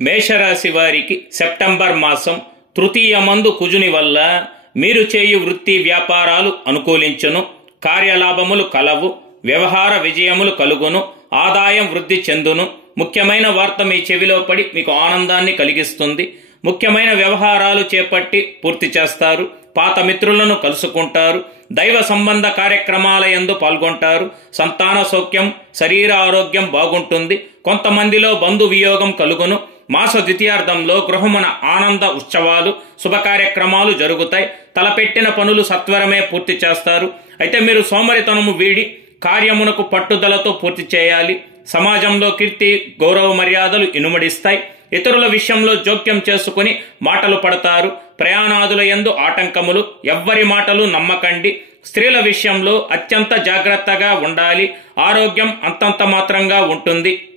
మేషరాశి వారికి సెప్టెంబర్ మాసం తృతీయమందు కుజుని వల్ల మీరు చేయు వృత్తి వ్యాపారాలు అనుకూలించును. కార్యలాభములు కలవు. వ్యవహార విజయములు కలుగును. ఆదాయం వృద్ధి చెందును. ముఖ్యమైన వార్త మీ చెవిలో పడి మీకు ఆనందాన్ని కలిగిస్తుంది. ముఖ్యమైన వ్యవహారాలు చేపట్టి పూర్తి చేస్తారు. పాత మిత్రులను కలుసుకుంటారు. దైవ సంబంధ కార్యక్రమాల యందు పాల్గొంటారు. సంతాన సౌఖ్యం, శరీర ఆరోగ్యం బాగుంటుంది. కొంతమందిలో బంధు వియోగం కలుగును. మాస ద్వితీయార్థంలో గృహమున ఆనంద ఉత్సవాలు, శుభ కార్యక్రమాలు జరుగుతాయి. తలపెట్టిన పనులు సత్వరమే పూర్తి చేస్తారు. అయితే మీరు సోమరితనము వీడి కార్యమునకు పట్టుదలతో పూర్తి చేయాలి. సమాజంలో కీర్తి, గౌరవ మర్యాదలు ఇనుమడిస్తాయి. ఇతరుల విషయంలో జోక్యం చేసుకుని మాటలు పడతారు. ప్రయాణాదుల యందు ఆటంకములు. ఎవ్వరి మాటలు నమ్మకండి. స్త్రీల విషయంలో అత్యంత జాగ్రత్తగా ఉండాలి. ఆరోగ్యం అంతంత మాత్రంగా ఉంటుంది.